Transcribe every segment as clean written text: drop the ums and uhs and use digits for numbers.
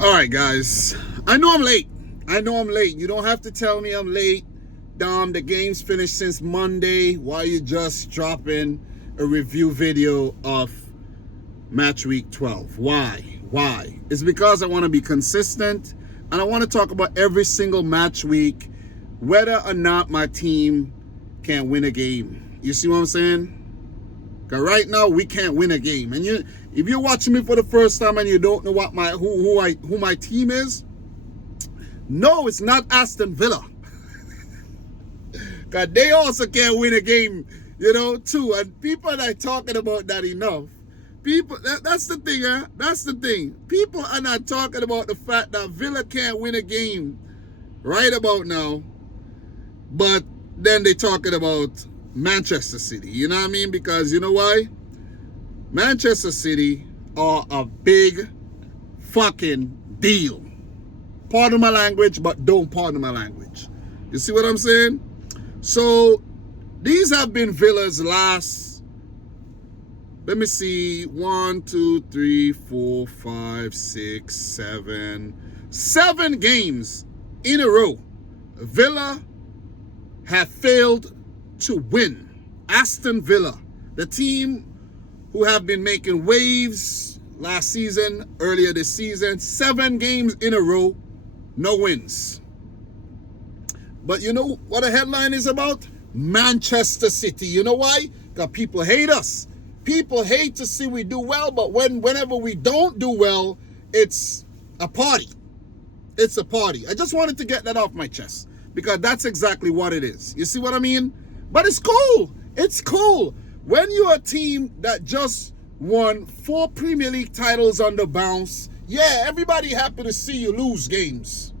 All right, guys. I know I'm late. You don't have to tell me I'm late. Dom, the game's finished since Monday. Why are you just dropping a review video of match week 12? Why? It's because I want to be consistent and I want to talk about every single match week, whether or not my team can win a game. You see what I'm saying? Because right now we can't win a game. And if you're watching me for the first time and you don't know what who my team is, no, it's not Aston Villa. Because they also can't win a game, too. And people are not talking about that enough. That's the thing, huh? That's the thing. People are not talking about the fact that Villa can't win a game right about now. But then they're talking about Manchester City. You know what I mean? Because you know why? Manchester City are a big fucking deal. Pardon my language, but don't pardon my language. You see what I'm saying? So these have been Villa's last, let me see, 1, 2, 3, 4, 5, 6, 7 games in a row. Villa have failed to win. Aston Villa, the team who have been making waves last season, earlier this season, 7 games in a row, no wins. But you know what a headline is about? Manchester City. You know why? Because people hate us. People hate to see we do well, but whenever we don't do well, it's a party. It's a party. I just wanted to get that off my chest because that's exactly what it is. You see what I mean? But it's cool. It's cool. When you're a team that just won 4 Premier League titles on the bounce, yeah, everybody happy to see you lose games.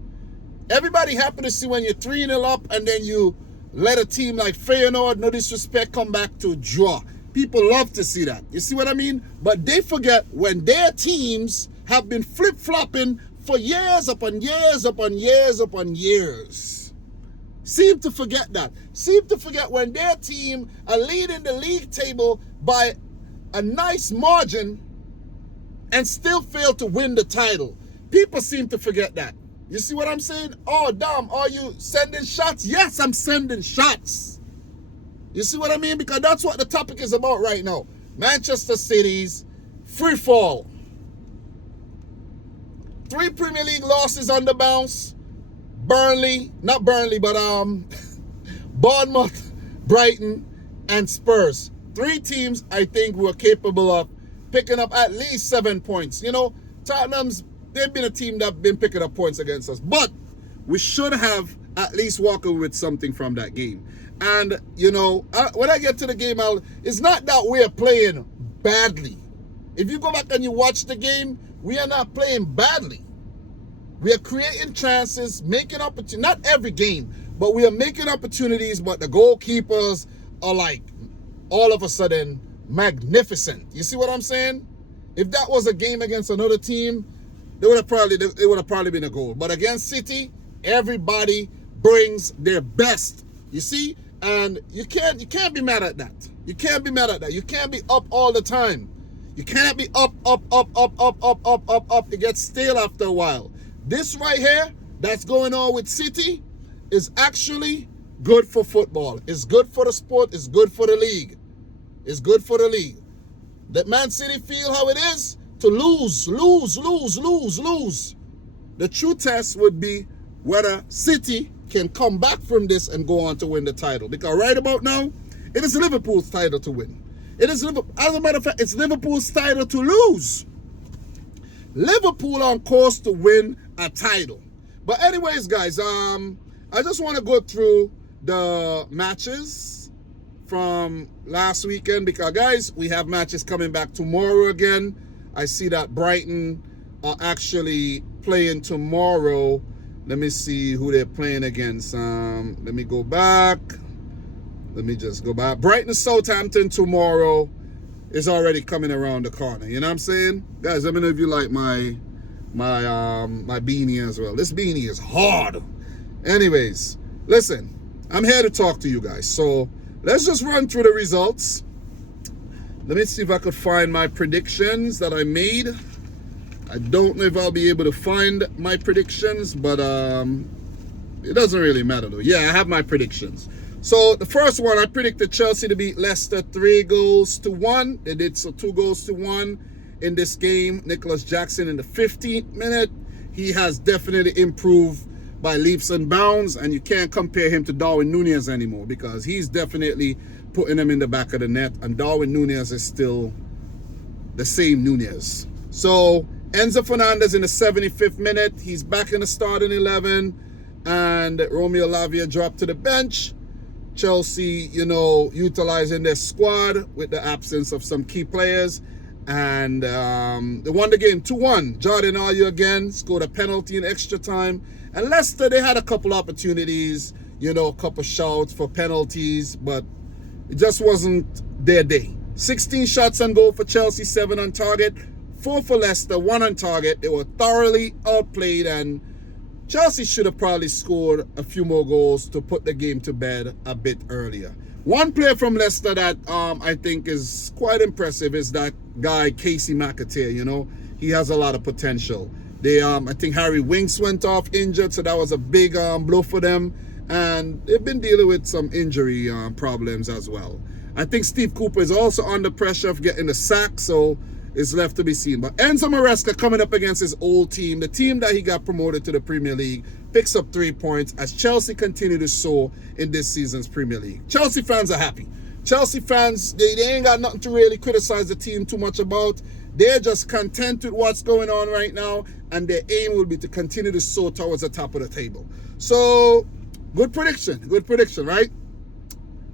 Everybody happy to see when you're 3-0 up and then you let a team like Feyenoord, no disrespect, come back to a draw. People love to see that. You see what I mean? But they forget when their teams have been flip-flopping for years upon years upon years upon years. Seem to forget that. Seem to forget when their team are leading the league table by a nice margin and still fail to win the title. People seem to forget that. You see what I'm saying? Oh, Dom, are you sending shots? Yes, I'm sending shots. You see what I mean? Because that's what the topic is about right now. Manchester City's free fall. 3 Premier League losses on the bounce. Not Burnley, but Bournemouth, Brighton, and Spurs. 3 teams I think were capable of picking up at least 7 points. They've been a team that's been picking up points against us. But we should have at least walked away with something from that game. And, when I get to the game, it's not that we're playing badly. If you go back and you watch the game, we are not playing badly. We are creating chances, making opportunities. Not every game, but we are making opportunities. But the goalkeepers are like, all of a sudden, magnificent. You see what I'm saying? If that was a game against another team, it would have probably been a goal. But against City, everybody brings their best. You see? And you can't be mad at that. You can't be mad at that. You can't be up all the time. You cannot be up. It gets stale after a while. This right here that's going on with City is actually good for football. It's good for the sport. It's good for the league. It's good for the league. That Man City feel how it is to lose. The true test would be whether City can come back from this and go on to win the title. Because right about now, it is Liverpool's title to win. As a matter of fact, it's Liverpool's title to lose. Liverpool on course to win a title. But anyways, guys, I just want to go through the matches from last weekend because, guys, we have matches coming back tomorrow again. I see that Brighton are actually playing tomorrow. Let me see who they're playing against. Let me go back. Let me just go back. Brighton Southampton tomorrow is already coming around the corner. You know what I'm saying? Guys, let me know if you like my beanie as well. This beanie is hard. Anyways, listen, I'm here to talk to you guys. So let's just run through the results. Let me see if I could find my predictions that I made. I don't know if I'll be able to find my predictions, but it doesn't really matter though. Yeah, I have my predictions. So the first one, I predicted Chelsea to beat Leicester 3-1. They did so 2-1 in this game. Nicholas Jackson in the 15th minute. He has definitely improved by leaps and bounds, and you can't compare him to Darwin Núñez anymore because he's definitely putting them in the back of the net, and Darwin Núñez is still the same Núñez. So Enzo Fernandez in the 75th minute. He's back in the starting 11, and Romeo Lavia dropped to the bench. Chelsea, utilizing their squad with the absence of some key players. And they won the game 2-1. Jordan Ayew again scored a penalty in extra time. And Leicester, they had a couple opportunities, a couple shouts for penalties, but it just wasn't their day. 16 shots on goal for Chelsea, 7 on target. 4 for Leicester, 1 on target. They were thoroughly outplayed, and Chelsea should have probably scored a few more goals to put the game to bed a bit earlier. One player from Leicester that I think is quite impressive is that guy, Casey McAteer. He has a lot of potential. I think Harry Winks went off injured, so that was a big blow for them. And they've been dealing with some injury problems as well. I think Steve Cooper is also under pressure of getting the sack, so it's left to be seen. But Enzo Maresca coming up against his old team, the team that he got promoted to the Premier League, picks up 3 points as Chelsea continue to soar in this season's Premier League. Chelsea fans are happy. Chelsea fans, they ain't got nothing to really criticize the team too much about. They're just content with what's going on right now, and their aim will be to continue to soar towards the top of the table. So, good prediction, right?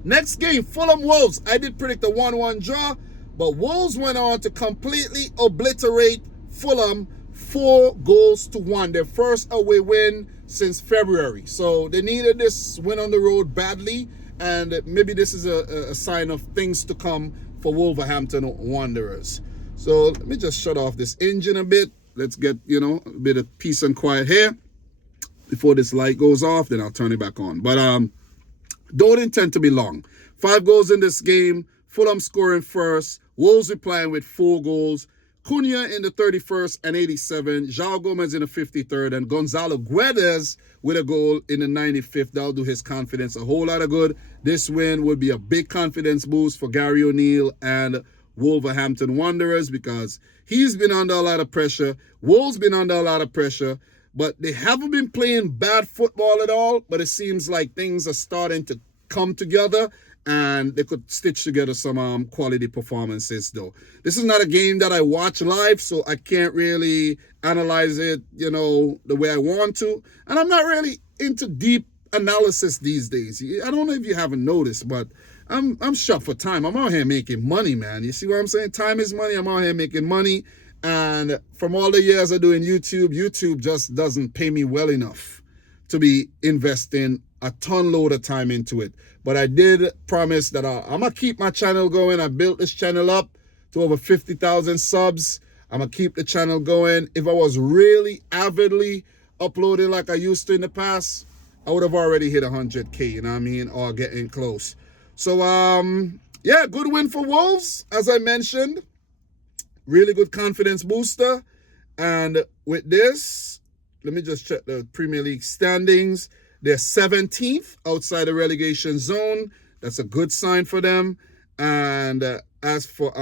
Next game, Fulham Wolves. I did predict a 1-1 draw, but Wolves went on to completely obliterate Fulham 4-1. Their first away win since February. So they needed this win on the road badly, and maybe this is a sign of things to come for Wolverhampton Wanderers. So let me just shut off this engine a bit. Let's get, a bit of peace and quiet here before this light goes off. Then I'll turn it back on. But don't intend to be long. 5 goals in this game. Fulham scoring first. Wolves replying with 4 goals. Cunha in the 31st and 87. João Gomez in the 53rd. And Gonzalo Guedes with a goal in the 95th. That'll do his confidence a whole lot of good. This win would be a big confidence boost for Gary O'Neill and Wolverhampton Wanderers because he's been under a lot of pressure. Wolves been under a lot of pressure. But they haven't been playing bad football at all. But it seems like things are starting to come together, and they could stitch together some quality performances though. This is not a game that I watch live, so I can't really analyze it, the way I want to. And I'm not really into deep analysis these days. I don't know if you haven't noticed, but I'm short for time. I'm out here making money, man. You see what I'm saying? Time is money. I'm out here making money. And from all the years of doing YouTube just doesn't pay me well enough to be investing a ton load of time into it. But I did promise that I'm going to keep my channel going. I built this channel up to over 50,000 subs. I'm going to keep the channel going. If I was really avidly uploading like I used to in the past, I would have already hit 100K, you know what I mean? Or getting close. So, yeah, good win for Wolves, as I mentioned. Really good confidence booster. And with this, let me just check the Premier League standings. They're 17th outside the relegation zone. That's a good sign for them. And as for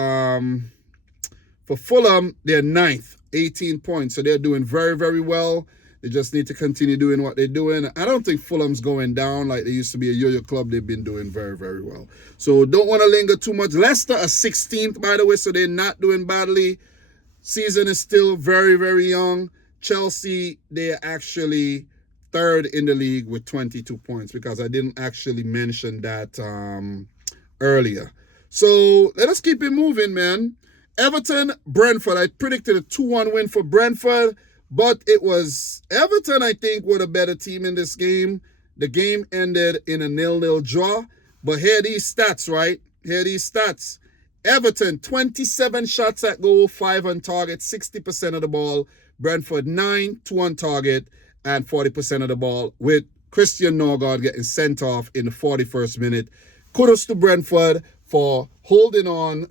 Fulham, they're 9th, 18 points. So they're doing very, very well. They just need to continue doing what they're doing. I don't think Fulham's going down like they used to be a yo-yo club. They've been doing very, very well. So don't want to linger too much. Leicester are 16th, by the way, so they're not doing badly. Season is still very, very young. Chelsea, they're actually 3rd in the league with 22 points because I didn't actually mention that earlier. So let us keep it moving, man. Everton Brentford. I predicted a 2-1 win for Brentford. But it was Everton, I think, were the better team in this game. The game ended in a 0-0 draw. But here are these stats, right? Here are these stats. Everton, 27 shots at goal, 5 on target, 60% of the ball. Brentford, 9, 2 on target, and 40% of the ball, with Christian Norgard getting sent off in the 41st minute. Kudos to Brentford for holding on,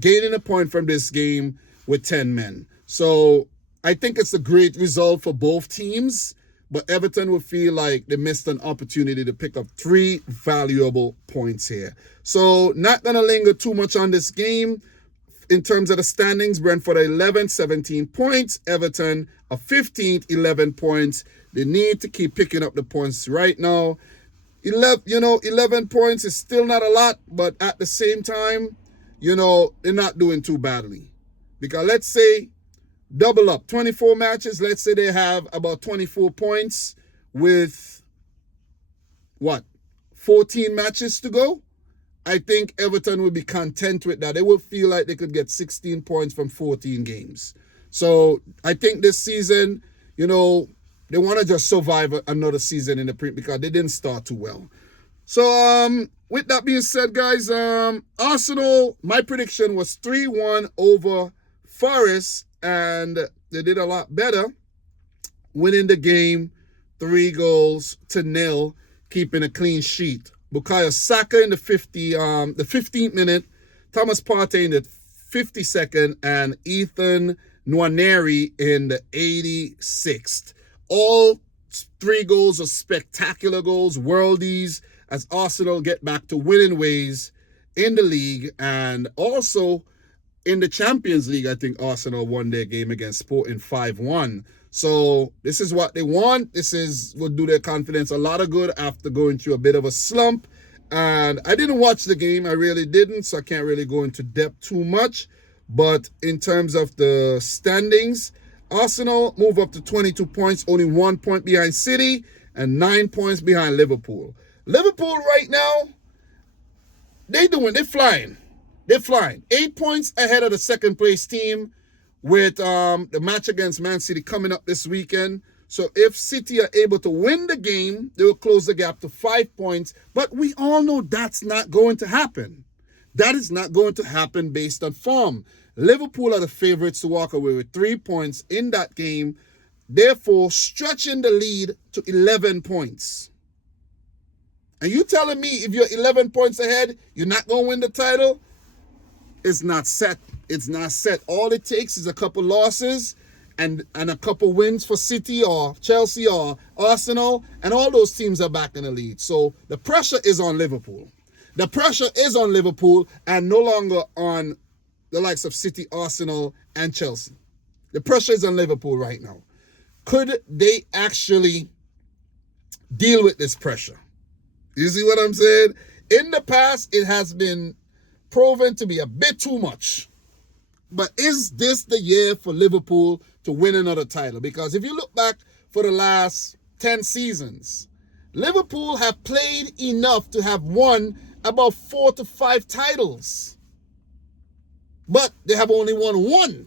gaining a point from this game with 10 men. So I think it's a great result for both teams, but Everton will feel like they missed an opportunity to pick up 3 valuable points here. So not going to linger too much on this game. In terms of the standings, Brentford are 11th, 17 points. Everton are 15th, 11 points. They need to keep picking up the points right now. 11 points is still not a lot, but at the same time, they're not doing too badly. Because let's say double up, 24 matches, let's say they have about 24 points with, 14 matches to go? I think Everton will be content with that. They will feel like they could get 16 points from 14 games. So I think this season, they want to just survive another season in the Premier because they didn't start too well. So with that being said, guys, Arsenal, my prediction was 3-1 over Forest, and they did a lot better, winning the game 3-0, keeping a clean sheet. Bukayo Saka in the 15th minute, Thomas Partey in the 52nd, and Ethan Nwaneri in the 86th. All 3 goals are spectacular goals, worldies, as Arsenal get back to winning ways in the league, and also in the Champions League. I think Arsenal won their game against Sporting 5-1. So this is what they want. This will do their confidence a lot of good after going through a bit of a slump. And I didn't watch the game. I really didn't. So I can't really go into depth too much. But in terms of the standings, Arsenal move up to 22 points, only 1 point behind City and 9 points behind Liverpool. Liverpool right now, they're flying. They're flying. 8 points ahead of the second place team, with the match against Man City coming up this weekend. So if City are able to win the game, they will close the gap to 5 points. But we all know that's not going to happen. That is not going to happen based on form. Liverpool are the favorites to walk away with 3 points in that game, therefore stretching the lead to 11 points. And you telling me if you're 11 points ahead, you're not going to win the title? It's not set. It's not set. All it takes is a couple losses and a couple wins for City or Chelsea or Arsenal, and all those teams are back in the lead. So the pressure is on Liverpool. The pressure is on Liverpool and no longer on the likes of City, Arsenal, and Chelsea. The pressure is on Liverpool right now. Could they actually deal with this pressure? You see what I'm saying? In the past, it has been proven to be a bit too much. But is this the year for Liverpool to win another title? Because if you look back for the last 10 seasons, Liverpool have played enough to have won about 4 to 5 titles. But they have only won 1.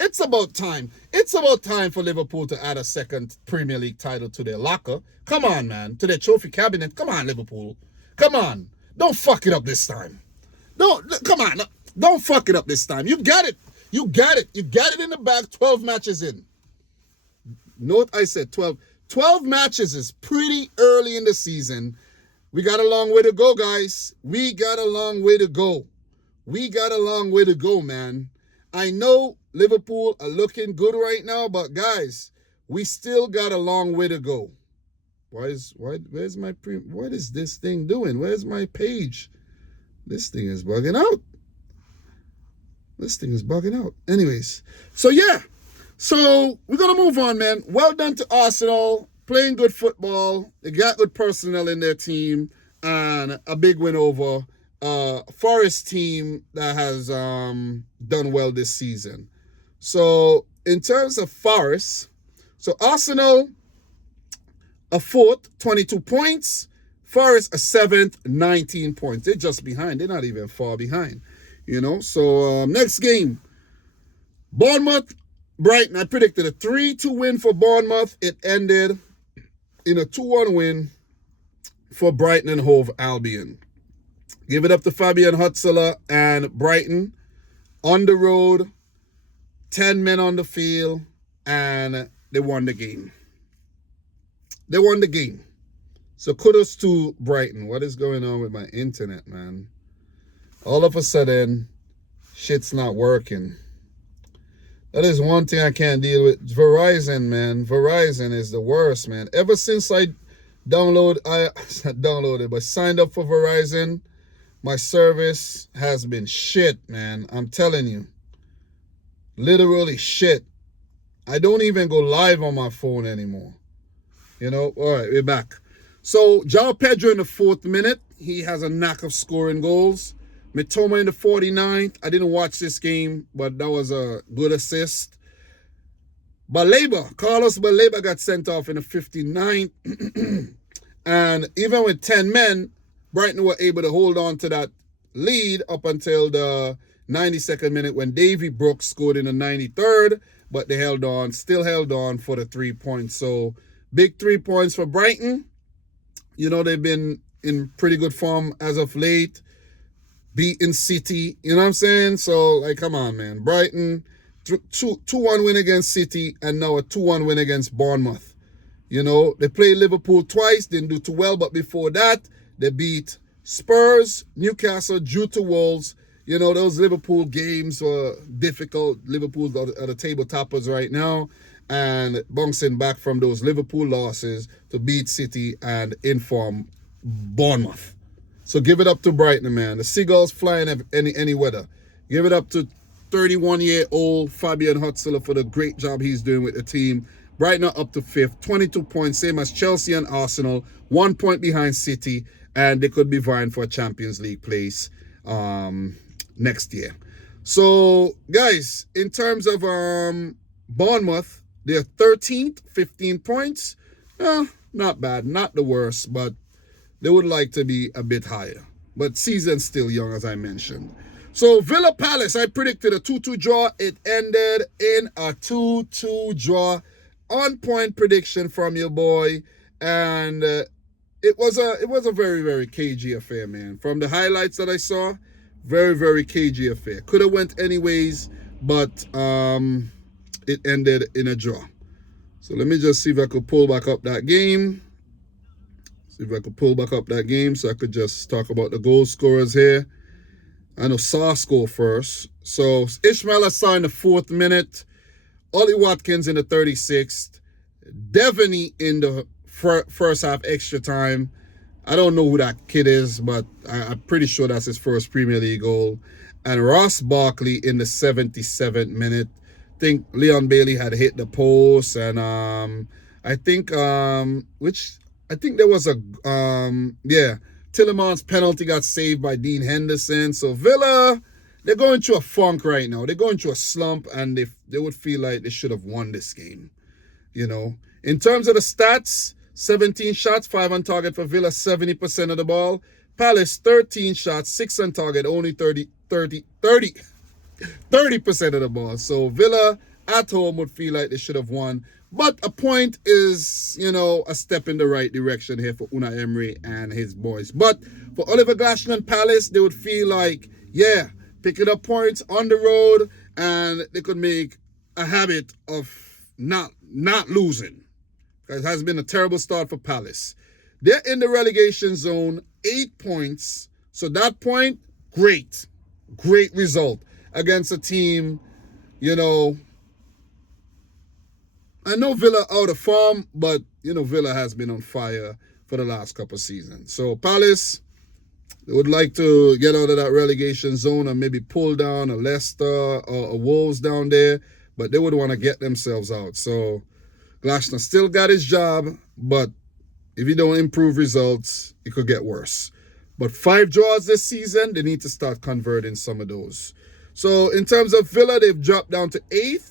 It's about time. It's about time for Liverpool to add a second Premier League title to their locker. Come on, man. To their trophy cabinet. Come on, Liverpool. Come on. Don't fuck it up this time. Come on. Don't fuck it up this time. You got it. You got it. You got it in the bag. 12 matches in. Note I said 12. 12 matches is pretty early in the season. We got a long way to go, guys. We got a long way to go. We got a long way to go, man. I know Liverpool are looking good right now, but guys, we still got a long way to go. What is this thing doing? Where's my page? This thing is bugging out. This thing is bugging out. Anyways, so yeah. So we're going to move on, man. Well done to Arsenal. Playing good football. They got good personnel in their team. And a big win over Forest team that has done well this season. So in terms of Forest, so Arsenal a 4th, 22 points. Forest a 7th, 19 points. They're just behind. They're not even far behind. So next game, Bournemouth, Brighton. I predicted a 3-2 win for Bournemouth. It ended in a 2-1 win for Brighton and Hove Albion. Give it up to Fabian Hutzler and Brighton on the road, 10 men on the field, and they won the game. They won the game. So kudos to Brighton. What is going on with my internet, man? All of a sudden, shit's not working. That is one thing I can't deal with. Verizon, man. Verizon is the worst, man. Ever since I downloaded, but signed up for Verizon, my service has been shit, man. I'm telling you. Literally shit. I don't even go live on my phone anymore. You know? All right, we're back. So, João Pedro in the 4th minute. He has a knack of scoring goals. Mitoma in the 49th. I didn't watch this game, but that was a good assist. Carlos Baleba got sent off in the 59th. And even with 10 men, Brighton were able to hold on to that lead up until the 92nd minute when Davy Brooks scored in the 93rd. But they still held on for the 3 points. So, big 3 points for Brighton. You know, they've been in pretty good form as of late. Beating City, you know what I'm saying? So, like, come on, man. Brighton, 2-1 win against City, and now a 2-1 win against Bournemouth. You know, they played Liverpool twice, didn't do too well, but before that, they beat Spurs, Newcastle, drew to Wolves. You know, those Liverpool games were difficult. Liverpool are the table toppers right now, and bouncing back from those Liverpool losses to beat City and inform Bournemouth. So give it up to Brighton, man. The Seagulls flying any weather. Give it up to 31-year-old Fabian Hutzler for the great job he's doing with the team. Brighton are up to 5th, 22 points, same as Chelsea and Arsenal, 1 point behind City, and they could be vying for a Champions League place next year. So, guys, in terms of Bournemouth, they're 13th, 15 points. Not bad, not the worst, but they would like to be a bit higher. But season's still young, as I mentioned. So, Villa Palace, I predicted a 2-2 draw. It ended in a 2-2 draw. On-point prediction from your boy. And it was a very, very cagey affair, man. From the highlights that I saw, very, very cagey affair. Could have went anyways, but it ended in a draw. So, let me just see if I could pull back up that game. See if I could pull back up that game so I could just talk about the goal scorers here. I know Saar scored first. So Ishmael Assar in the 4th minute. Ollie Watkins in the 36th. Devaney in the first half extra time. I don't know who that kid is, but I'm pretty sure that's his first Premier League goal. And Ross Barkley in the 77th minute. I think Leon Bailey had hit the post. And I think there was a, Tillemans' penalty got saved by Dean Henderson. So Villa, they're going through a funk right now. They're going through a slump, and they would feel like they should have won this game. You know, in terms of the stats, 17 shots, 5 on target for Villa, 70% of the ball. Palace, 13 shots, 6 on target, only 30% of the ball. So Villa at home would feel like they should have won. But a point is, you know, a step in the right direction here for Unai Emery and his boys. But for Oliver Glasner and Palace, they would feel like, yeah, picking up points on the road, and they could make a habit of not losing. Because it has been a terrible start for Palace. They're in the relegation zone, 8 points. So that point, great. Great result against a team, you know. I know Villa out of form, but, you know, Villa has been on fire for the last couple of seasons. So Palace, they would like to get out of that relegation zone and maybe pull down a Leicester or a Wolves down there, but they would want to get themselves out. So Glasner still got his job, but if he don't improve results, it could get worse. But 5 draws this season, they need to start converting some of those. So in terms of Villa, they've dropped down to 8th.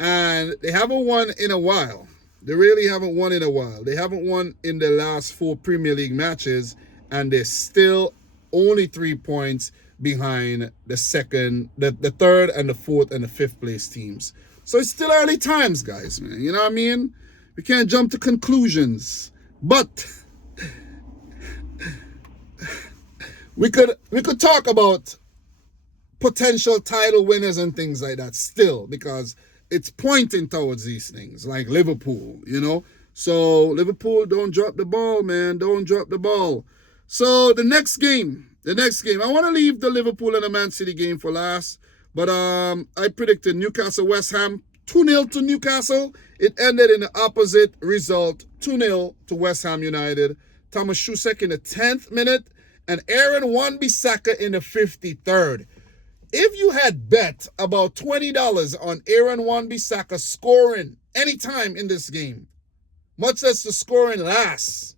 And they haven't won in a while. They really haven't won in a while. They haven't won in the last 4 Premier League matches, and they're still only 3 points behind the 3rd and the 4th and the 5th place teams. So it's still early times, guys, man. You know what I mean? We can't jump to conclusions. But we could talk about potential title winners and things like that still, because it's pointing towards these things, like Liverpool, you know. So Liverpool, don't drop the ball, man. Don't drop the ball. So the next game, I want to leave the Liverpool and the Man City game for last, But I predicted Newcastle West Ham 2-0 to Newcastle. It ended in the opposite result, 2-0 to West Ham United. Thomas Shusek in the 10th minute and Aaron Wan-Bissaka in the 53rd. If you had bet about $20 on Aaron Wan-Bissaka scoring anytime in this game, much less the scoring lasts,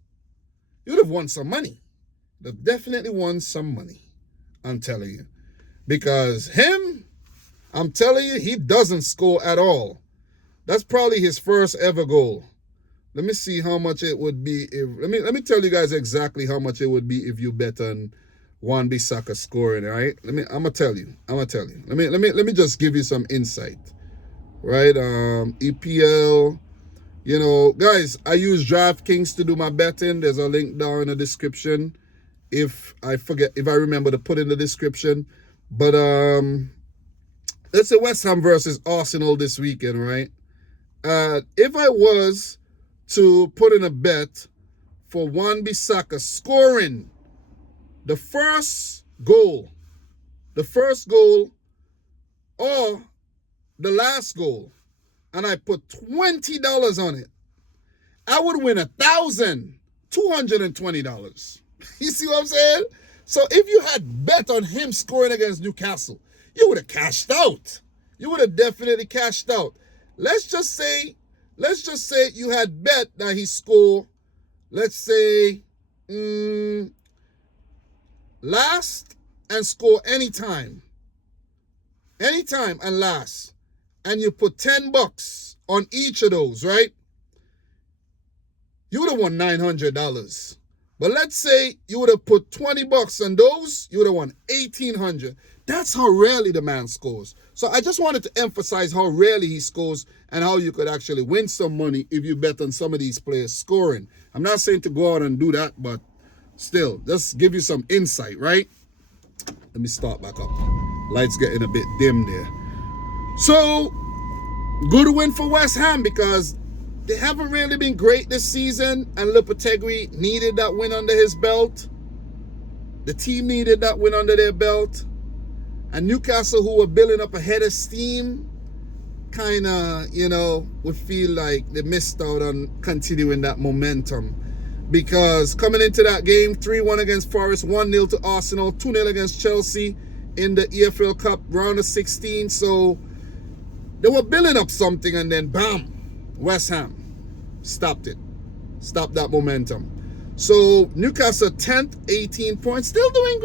you'd have won some money. You'd have definitely won some money, I'm telling you. Because him, I'm telling you, he doesn't score at all. That's probably his first ever goal. Let me see how much it would be if let me tell you guys exactly how much it would be if you bet on Wan-Bissaka scoring, all right? I'm gonna tell you. Let me just give you some insight. Right? EPL, you know, guys, I use DraftKings to do my betting. There's a link down in the description. If I remember to put in the description. But let's say West Ham versus Arsenal this weekend, right? If I was to put in a bet for Wan-Bissaka scoring the first goal or the last goal, and I put $20 on it, I would win $1,220. You see what I'm saying? So if you had bet on him scoring against Newcastle, you would have cashed out. You would have definitely cashed out. Let's just say you had bet that he scored, let's say, last and score anytime and last, and you put $10 on each of those, right? You would have won $900. But let's say you would have put $20 on those, you would have won $1,800. That's how rarely the man scores. So I just wanted to emphasize how rarely he scores and how you could actually win some money if you bet on some of these players scoring. I'm not saying to go out and do that, but still, just give you some insight, right? Let me start back up. Lights getting a bit dim there. So, good win for West Ham because they haven't really been great this season, and Lopetegui needed that win under his belt. The team needed that win under their belt. And Newcastle, who were building up a head of steam, kind of, would feel like they missed out on continuing that momentum. Because coming into that game, 3-1 against Forest, 1-0 to Arsenal, 2-0 against Chelsea in the EFL Cup round of 16. So they were building up something, and then bam, West Ham stopped it. Stopped that momentum. So Newcastle 10th, 18 points. Still doing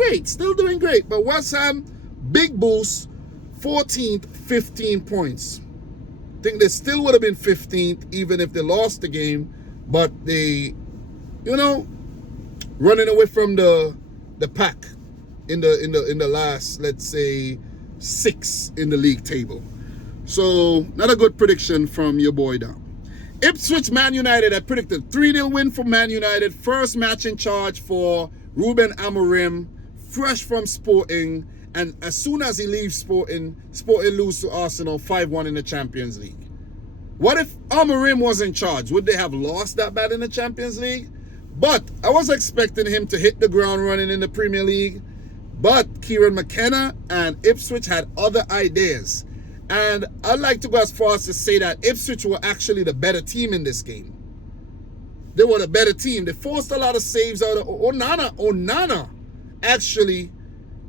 great. But West Ham, big boost, 14th, 15 points. I think they still would have been 15th even if they lost the game. But they, running away from the pack in the last, let's say, 6 in the league table. So, not a good prediction from your boy down. Ipswich Man United, I predicted 3-0 win for Man United. First match in charge for Ruben Amorim, fresh from Sporting. And as soon as he leaves Sporting lose to Arsenal 5-1 in the Champions League. What if Amorim was in charge? Would they have lost that bad in the Champions League? But I was expecting him to hit the ground running in the Premier League. But Kieran McKenna and Ipswich had other ideas. And I'd like to go as far as to say that Ipswich were actually the better team in this game. They were the better team. They forced a lot of saves out of Onana. Onana actually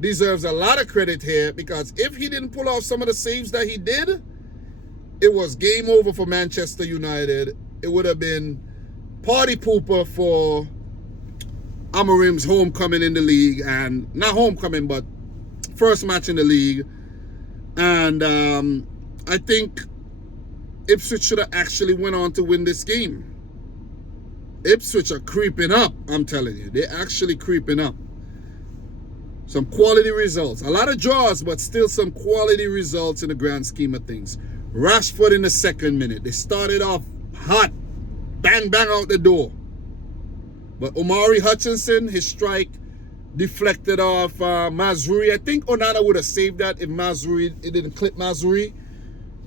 deserves a lot of credit here, because if he didn't pull off some of the saves that he did, it was game over for Manchester United. It would have been party pooper for Amorim's homecoming in the league, and not homecoming, but first match in the league. And I think Ipswich should have actually went on to win this game. Ipswich are creeping up, I'm telling you. They're actually creeping up. Some quality results. A lot of draws, but still some quality results in the grand scheme of things. Rashford in the 2nd minute. They started off hot. Bang, bang out the door. But Omari Hutchinson, his strike deflected off Mazrui. I think Onana would have saved that if it didn't clip Mazrui.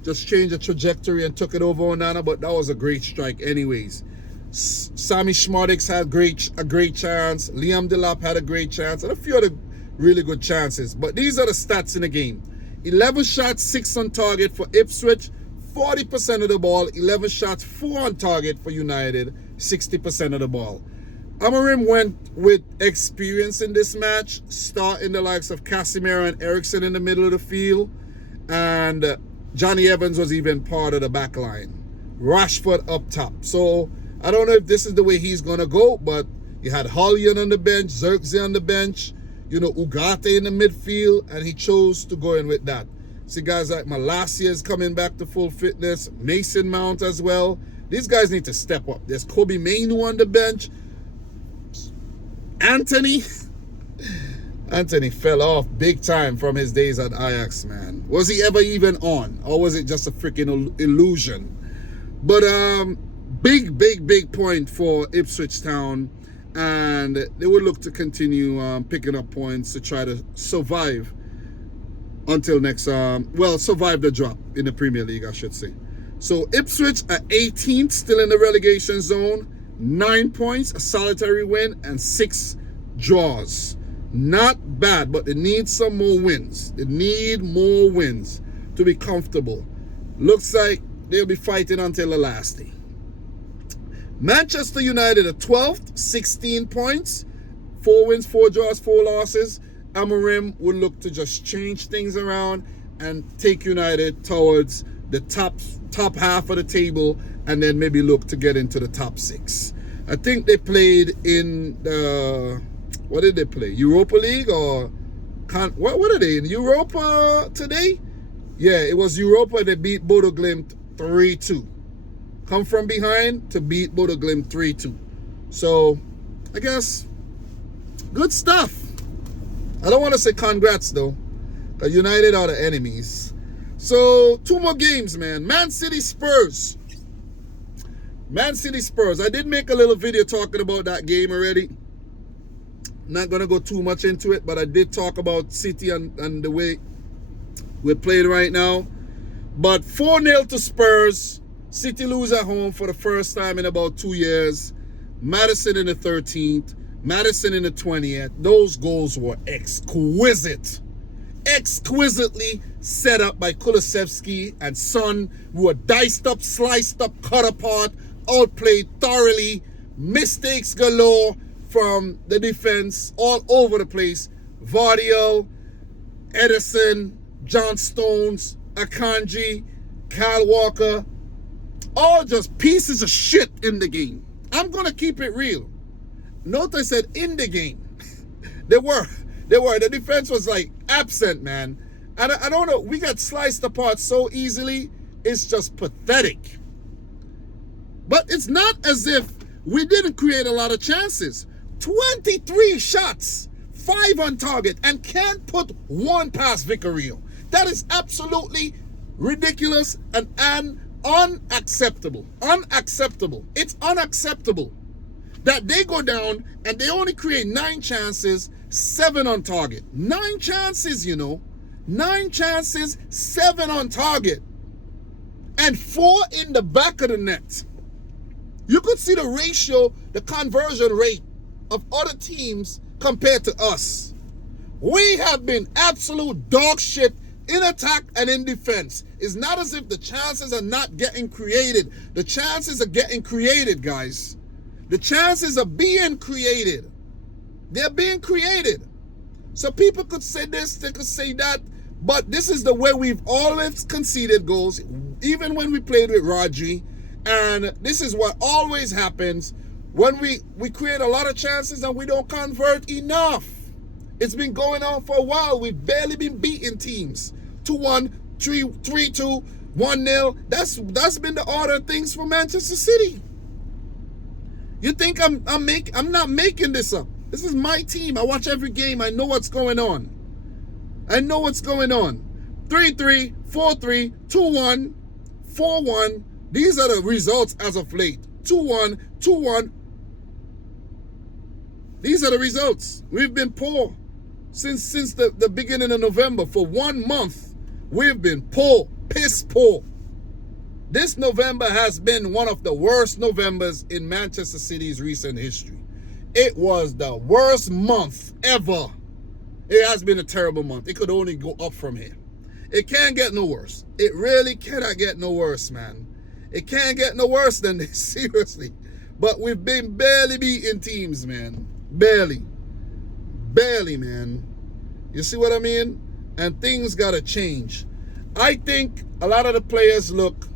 Just changed the trajectory and took it over Onana, but that was a great strike anyways. Sammy Schmodix had a great chance. Liam Delap had a great chance, and a few other really good chances. But these are the stats in the game. 11 shots, 6 on target for Ipswich, 40% of the ball, 11 shots, 4 on target for United, 60% of the ball. Amorim went with experience in this match, starting the likes of Casemiro and Eriksen in the middle of the field, and Johnny Evans was even part of the back line. Rashford up top. So I don't know if this is the way he's going to go, but you had Hollian on the bench, Xerxes on the bench, Ugarte in the midfield, and he chose to go in with that. See guys like Malacia is coming back to full fitness, Mason Mount as well. These guys need to step up. There's Kobe Mainoo on the bench. Anthony fell off big time from his days at Ajax, man. Was he ever even on? Or was it just a freaking illusion? But big point for Ipswich Town. And they would look to continue picking up points to try to survive until next, survive the drop in the Premier League, I should say. So Ipswich at 18th, still in the relegation zone. 9 points, a solitary win, and 6 draws. Not bad, but they need some more wins. They need more wins to be comfortable. Looks like they'll be fighting until the last day. Manchester United at 12th, 16 points, 4 wins, 4 draws, 4 losses. Amorim will look to just change things around and take United towards the top half of the table, and then maybe look to get into the top 6. I think they played in the, what did they play? Europa League or what are they in? Europa today? Yeah, it was Europa. They beat Bodo Glimt 3-2. Come from behind to beat Bodo Glimt 3-2. So I guess good stuff. I don't want to say congrats though, because United are the enemies. So 2 more games, man. Man City Spurs. Man City Spurs. I did make a little video talking about that game already. Not going to go too much into it, but I did talk about City and the way we're playing right now. But 4-0 to Spurs. City lose at home for the first time in about 2 years. Maddison in the 13th. Maddison in the 20th. Those goals were exquisite. Exquisitely set up by Kulusevski and Son, who were diced up, sliced up, cut apart, outplayed thoroughly, mistakes galore from the defense all over the place. Vardiel, Edison, John Stones, Akanji, Kyle Walker, all just pieces of shit in the game. I'm going to keep it real. Note I said in the game. They were. The defense was like absent, man. And I don't know. We got sliced apart so easily. It's just pathetic. But it's not as if we didn't create a lot of chances. 23 shots, 5 on target, and can't put 1 past Vicario. That is absolutely ridiculous and unacceptable. Unacceptable. It's unacceptable that they go down and they only create 9 chances, 7 on target. 9 chances, 9 chances, 7 on target. And 4 in the back of the net. You could see the ratio, the conversion rate of other teams compared to us. We have been absolute dog shit in attack and in defense. It's not as if the chances are not getting created. The chances are getting created, guys. The chances are being created. They're being created. So people could say this, they could say that, but this is the way we've always conceded goals, even when we played with Rodri. And this is what always happens when we create a lot of chances and we don't convert enough. It's been going on for a while. We've barely been beating teams. 2-1, 3-2, 1-0. That's been the order of things for Manchester City. You think I'm not making this up. This is my team. I watch every game. I know what's going on. 3-3, 4-3, 2-1, 4-1. These are the results as of late. 2-1, 2-1. These are the results. We've been poor since the beginning of November. For 1 month, we've been poor, piss poor. This November has been one of the worst Novembers in Manchester City's recent history. It was the worst month ever. It has been a terrible month. It could only go up from here. It can't get no worse. It really cannot get no worse, man. It can't get no worse than this, seriously. But we've been barely beating teams, man. Barely. Barely, man. You see what I mean? And things got to change. I think a lot of the players look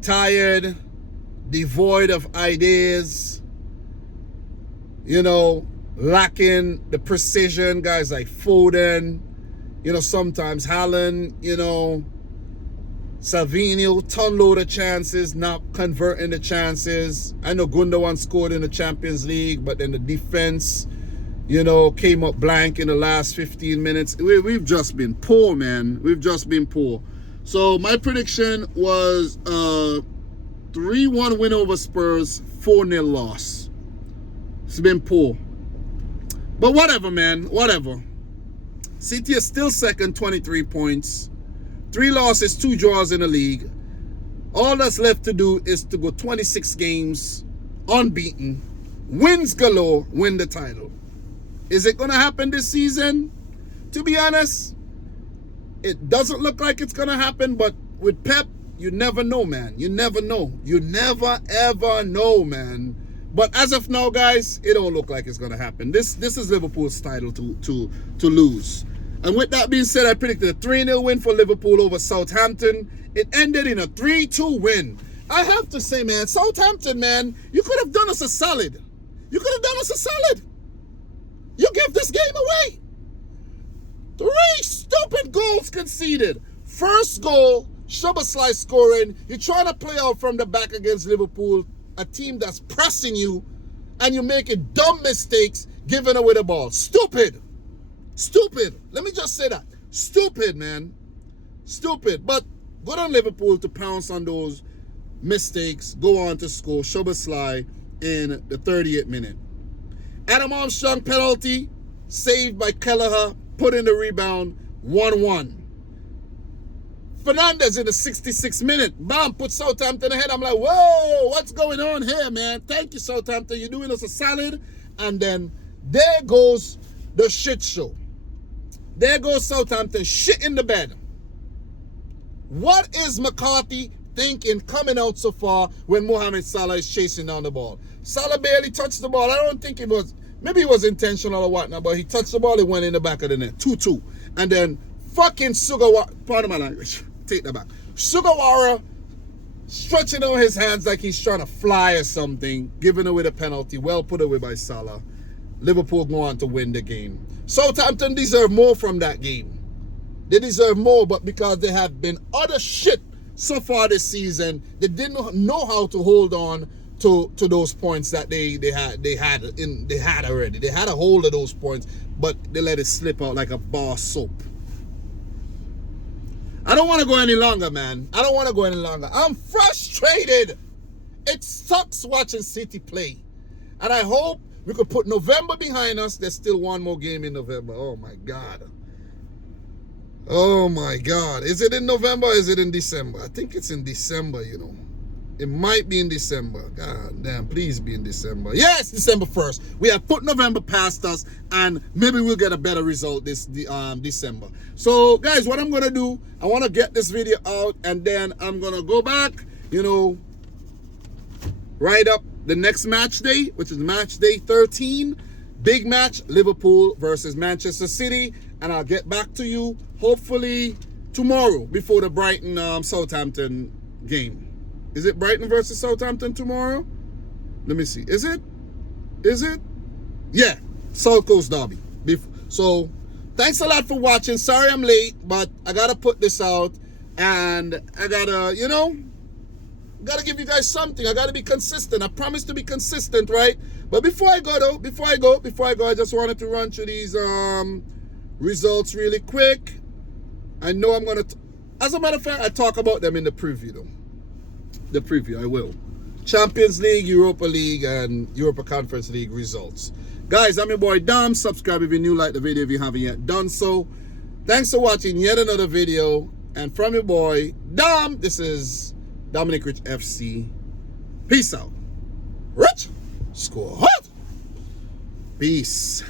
tired, devoid of ideas, you know, lacking the precision. Guys like Foden, you know, sometimes Haaland, you know, Savinho, ton load of chances, not converting the chances. I know Gundogan scored in the Champions League, but then the defense, you know, came up blank in the last 15 minutes. We've just been poor, man. We've just been poor. So my prediction was 3-1 win over Spurs, 4-0 loss. It's been poor. But whatever, man. Whatever. City is still second, 23 points. 3 losses, 2 draws in the league. All that's left to do is to go 26 games, unbeaten, wins galore, win the title. Is it going to happen this season? To be honest, it doesn't look like it's going to happen, but with Pep, you never know, man. You never know. You never, ever know, man. But as of now, guys, it don't look like it's going to happen. This is Liverpool's title to lose. And with that being said, I predicted a 3-0 win for Liverpool over Southampton. It ended in a 3-2 win. I have to say, man, Southampton, man, you could have done us a solid. You could have done us a solid. You give this game away. 3 stupid goals conceded. First goal, Szoboszlai scoring. You're trying to play out from the back against Liverpool, a team that's pressing you, and you're making dumb mistakes giving away the ball. Stupid. Stupid. Let me just say that. Stupid, man. Stupid. But good on Liverpool to pounce on those mistakes, go on to score. Szoboszlai in the 38th minute. Adam Armstrong penalty, saved by Kelleher, put in the rebound, 1-1. Fernandez in the 66th minute, bam, put Southampton ahead. I'm like, whoa, what's going on here, man? Thank you, Southampton. You're doing us a solid. And then there goes the shit show. There goes Southampton, shit in the bed. What is McCarthy thinking coming out so far when Mohamed Salah is chasing down the ball? Salah barely touched the ball. I don't think it was, maybe it was intentional or whatnot, but he touched the ball, it went in the back of the net. 2-2. And then fucking Sugawara, pardon my language, take that back. Sugawara stretching out his hands like he's trying to fly or something, giving away the penalty, well put away by Salah. Liverpool go on to win the game. Southampton deserve more from that game. They deserve more, but because there have been other shit so far this season, they didn't know how to hold on to those points that they had already. They had a hold of those points, but they let it slip out like a bar of soap. I don't want to go any longer, man. I don't want to go any longer. I'm frustrated. It sucks watching City play. And I hope we could put November behind us. There's still one more game in November. Oh, my God. Oh, my God. Is it in November or is it in December? I think it's in December, you know. It might be in December. God damn, please be in December. Yes, December 1st. We have put November past us, and maybe we'll get a better result this December. So, guys, what I'm going to do, I want to get this video out, and then I'm going to go back, you know, write up the next match day, which is match day 13. Big match, Liverpool versus Manchester City, and I'll get back to you, hopefully, tomorrow before the Brighton Southampton game. Is it Brighton versus Southampton tomorrow? Let me see. Is it? Is it? Yeah. South Coast Derby. So, thanks a lot for watching. Sorry I'm late, but I got to put this out. And I got to, you know, got to give you guys something. I got to be consistent. I promise to be consistent, right? But before I go, though, before I go, I just wanted to run through these results really quick. I know I'm going to, as a matter of fact, I talk about them in the preview, though. The preview, I will. Champions League, Europa League, and Europa Conference League results. Guys, I'm your boy Dom. Subscribe if you're new, like the video if you haven't yet done so. Thanks for watching yet another video. And from your boy Dom, this is Dominic Rich FC. Peace out. Rich, score hot. Peace.